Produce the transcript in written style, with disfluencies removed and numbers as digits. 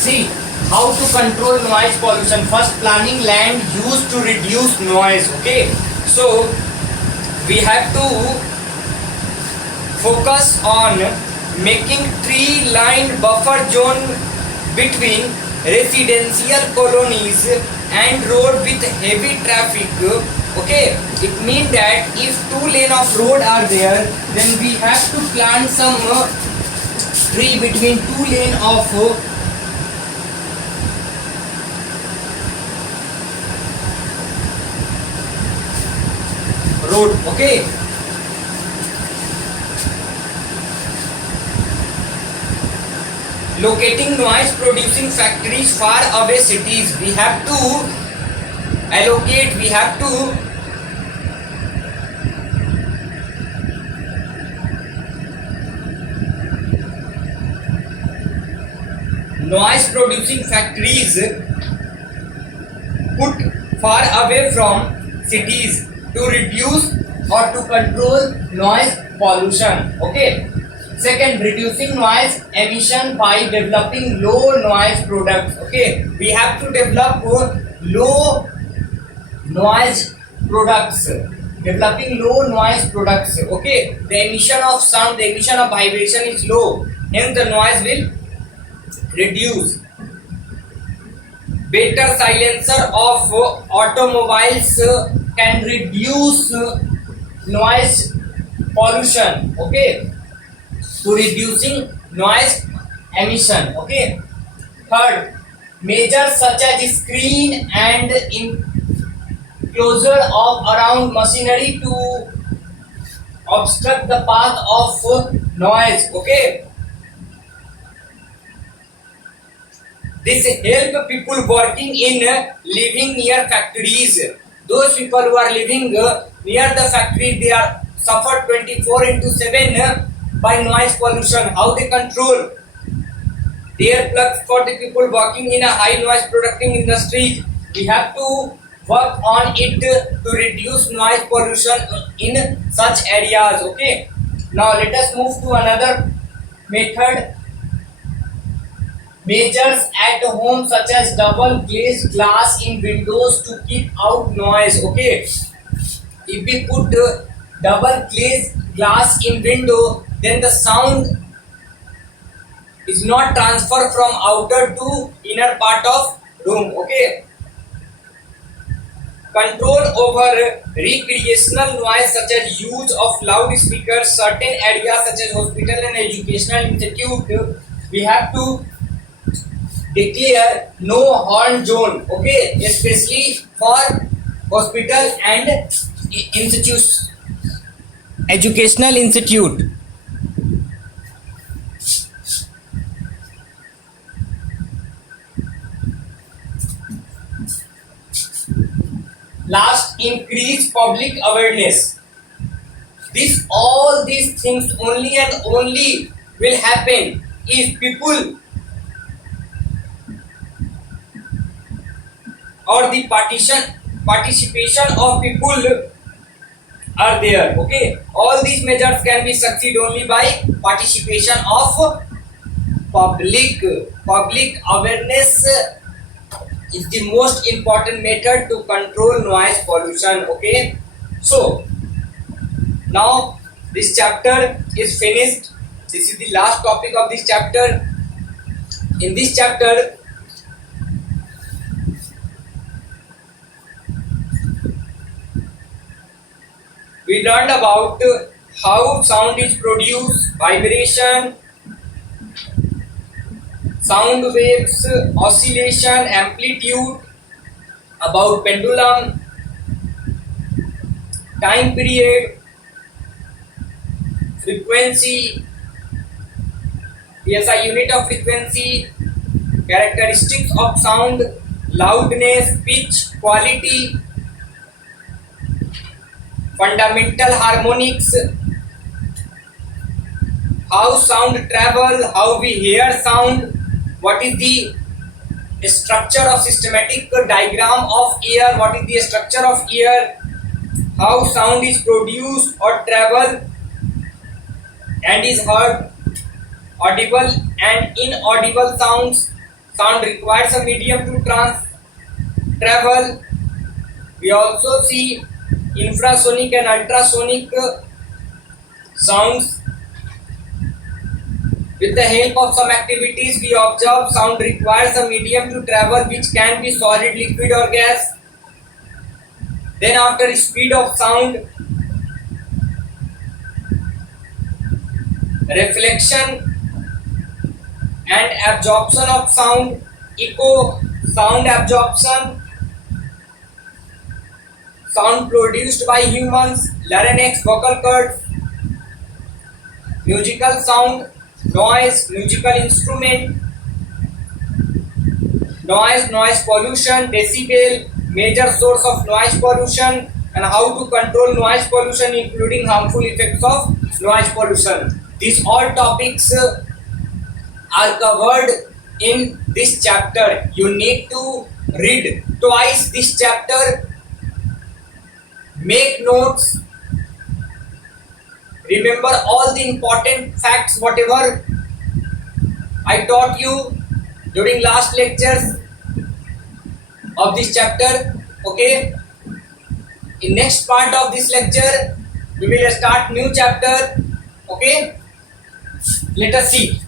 See how to control noise pollution. First, planning land used to reduce noise. Okay, so we have to focus on making tree-lined buffer zone between residential colonies and road with heavy traffic. Okay, it means that if 2 lanes of road are there, then we have to plant some tree between 2 lanes of road. Okay, locating noise producing factories far away cities. We have to allocate, we have to noise producing factories put far away from cities to reduce or to control noise pollution. Okay. Second, reducing noise emission by developing low noise products. Okay, we have to develop low noise products. Developing low noise products. Okay, the emission of sound, the emission of vibration is low, hence the noise will reduce. Better silencer of automobiles can reduce noise pollution. Okay, to reducing noise emission. Okay. Third, measures such as screen and enclosure of around machinery to obstruct the path of noise. Okay. This help people working in living near factories. Those people who are living near the factory, they are suffered 24/7 by noise pollution. How they control their plugs for the people working in a high noise producing industry. We have to work on it to reduce noise pollution in such areas. Okay. Now let us move to another method. Measures at home such as double glazed glass in windows to keep out noise. Okay. If we put double glazed glass in window, then the sound is not transferred from outer to inner part of room. Okay. Control over recreational noise such as use of loudspeakers, certain areas such as hospital and educational institute. We have to declare no horn zone. Okay, especially for hospital and institutes, educational institute. Last, increase public awareness. All these things only and only will happen if people or the participation of people are there. Okay, all these measures can be succeed only by participation of public. Public awareness is the most important method to control noise pollution. Okay, so now this chapter is finished. This is the last topic of this chapter. In this chapter, we learned about how sound is produced, vibration, sound waves, oscillation, amplitude, about pendulum, time period, frequency, PSI unit of frequency, characteristics of sound, loudness, pitch, quality, fundamental harmonics, how sound travel, how we hear sound, what is the structure of systematic diagram of ear, what is the structure of ear, how sound is produced or travel and is heard, audible and inaudible sounds, Sound requires a medium to travel. We also see infrasonic and ultrasonic sounds. With the help of some activities, we observe sound requires a medium to travel, which can be solid, liquid, or gas. Then, after speed of sound, reflection and absorption of sound, echo, sound absorption, sound produced by humans, larynx, vocal cords, musical sound, noise, musical instrument, noise pollution, decibel, major source of noise pollution, and how to control noise pollution, including harmful effects of noise pollution. These all topics are covered in this chapter. You need to read twice this chapter, make notes, remember all the important facts whatever I taught you during last lectures of this chapter. Okay, in next part of this lecture we will start new chapter. Okay, let us see.